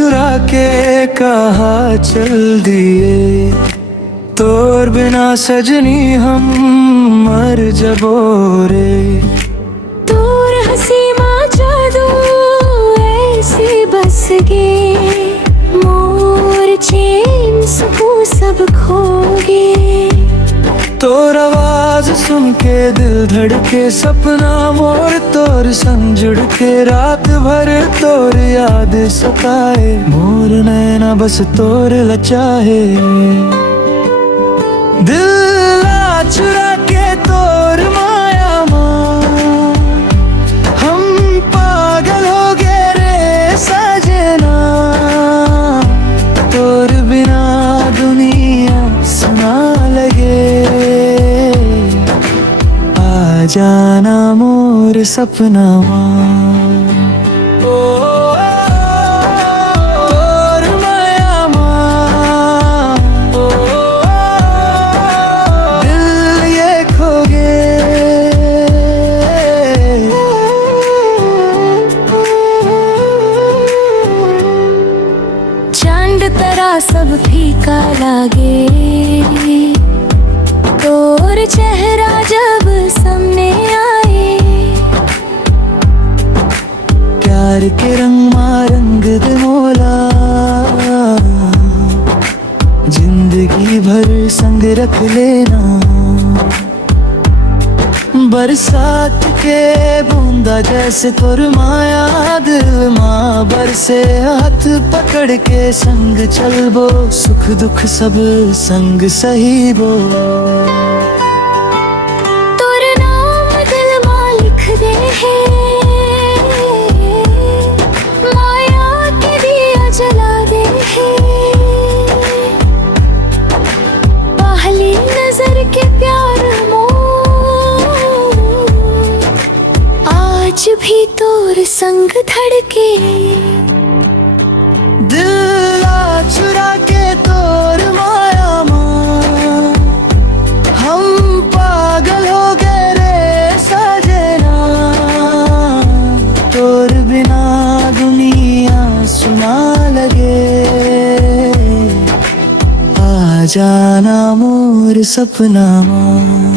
चुरा के कहा चल दिए, तोर बिना सजनी हम मर जबो रे। तोर हंसी माँ जादू ऐसे बस गे, मोर चैन सुकून सब खो गे। तोर आवाज सुन के दिल धड़के, सपना मोर तोर संग जुड़ के। रात भर तोर याद सताए, मोर नैना बस तोर लचाए। दिल आ चुरा के तोर माया माँ, हम पागल हो गए रे सजना। तोर बिना दुनिया सुना लगे, आ जाना मोर सपना माँ। तोर माया माँ, दिल ये खो गे। चांद तरह सब फीका लागे, तोर चेहरा जब सामने आए। प्यार के रंग मा रंग दे मोला, जिंदगी भर संग रख लेना। बरसात के बूंदा जैसे तोर माया, दिल माँ बरसे। हाथ पकड़ के संग चलबो, सुख दुख सब संग सहीबो। तोर नाम दिल माँ लिख दे है, माया के दिया जला दे है। पहली नजर के प्यार मोर आज भी तोर संग धड़के। दिल आ चुरा के तोर माया माँ, हम पागल हो गए रे सजना। तोर बिना दुनिया सुना लगे, आ जाना मोर सपना माँ।